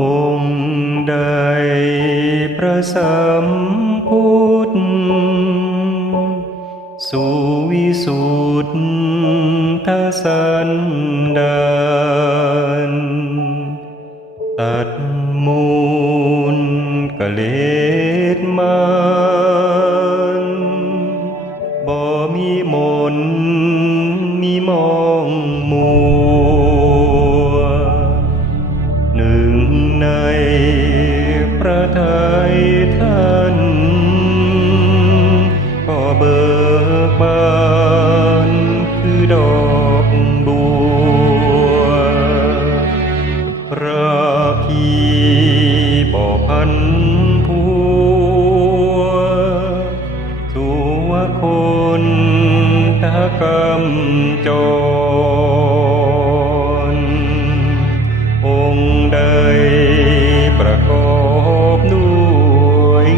องค์ใดประสัมพุทธสุวิสุทธสันดานตัดมูลกะเลดมันบ่มีมนมีมองมัวหนึ่ง ในพระทัยท่านก็เบิกบานคือดอกบัวราพีบ่พันพัวสุวคนตกรรมจร ประกอบด้วย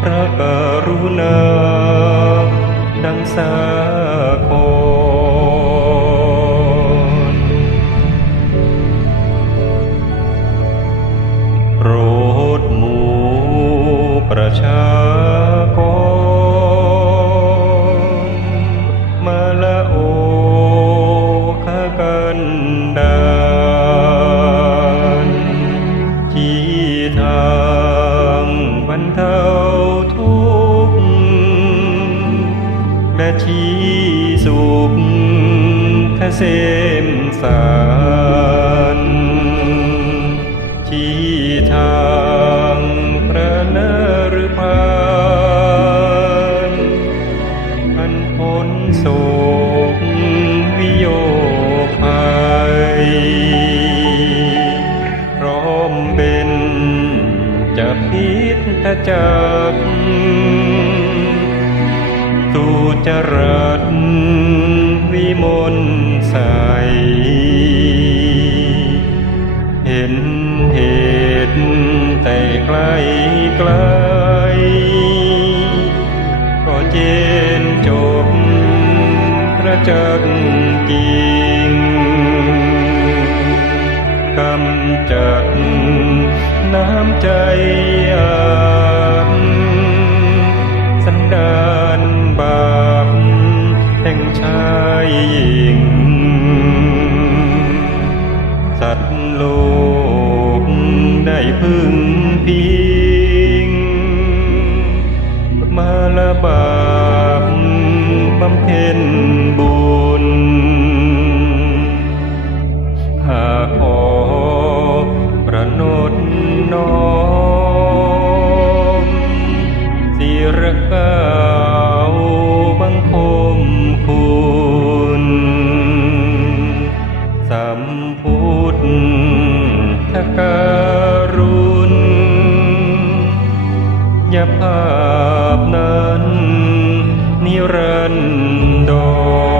พระกรุณา ดังสาครโปรดหมู่ประชากรมาละ ที่ทางบรรเทาทุกข์และชี้สุขเกษมสาร จะพิษจักตูจรัสวิมลใส เห็นเหตุแต่ไกลไกลก็เจนจบพระจักจ น้ำใจ สัมพุทธการุณยภาพนั้นนิรันดร